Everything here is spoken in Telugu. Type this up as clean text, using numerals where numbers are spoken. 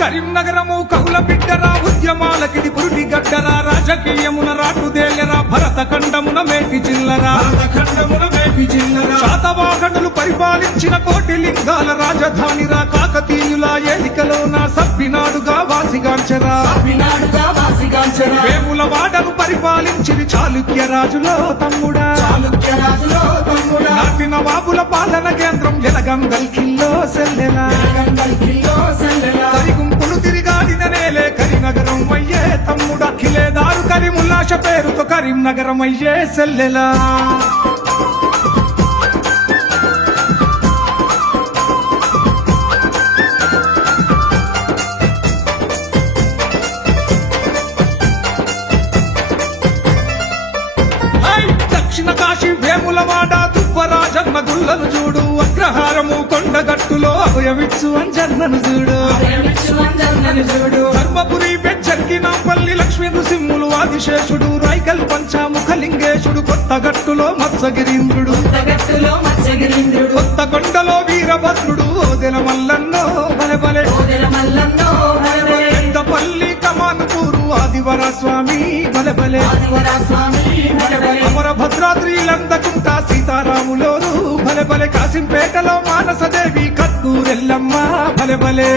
కరీంనగరము కవుల బిడ్డరా, ఉద్యమాలకిది పురుటి గడ్డరా, రాజకీయమున రాటుదేలరా, భరత ఖండమున మేటి జిల్లరా, శాతవాహనులు పరిపాలించిన కోటి లింగాల రాజధానిరా, కాకతీయుల ఏలికలోన సబ్బినాడుగా వాసిగాంచరా, వేముల వాడను పరిపాలించింది చాళుక్య రాజులో తమ్ముడా, నాటి నవాబుల పాలన కేంద్రం ఎలగంగల్ కిల్లో సెల్లెలా, కరిగుంపులు తిరిగాడిన నేలే కరీంనగరం అయ్యే తమ్ముడా, కిలేదారు కరీముల్లాష పేరుతో కరీంనగరం అయ్యే సెల్లెలా. దక్షిణ కాశీ వేములవాడ దువ్వరాజన్న గుళ్ళను చూడు, అగ్రహారము కొండగట్టులో అభయమిచ్చు అంజన్నను చూడు, ధర్మపురి పెంచర్కినాపల్లి లక్ష్మీ నృసింహులు ఆదిశేషుడు, రైకల్ పంచాముఖలింగేశుడు, కొత్తగట్టులో మత్సగిరీంద్రుడు, కొత్తకొండలో వీరభద్రుడు, ఓదెల మల్లన్నో బలెబలే, పెద్దపల్లి కమాన్పూరు ఆదివర స్వామి బలెబలే, అమర భద్రాద్రి లందకుంట సీతారాములోను భలెబలే, కాసింపేటలో మానసదేవి కత్తూరెల్లమ్మ భలెబలే.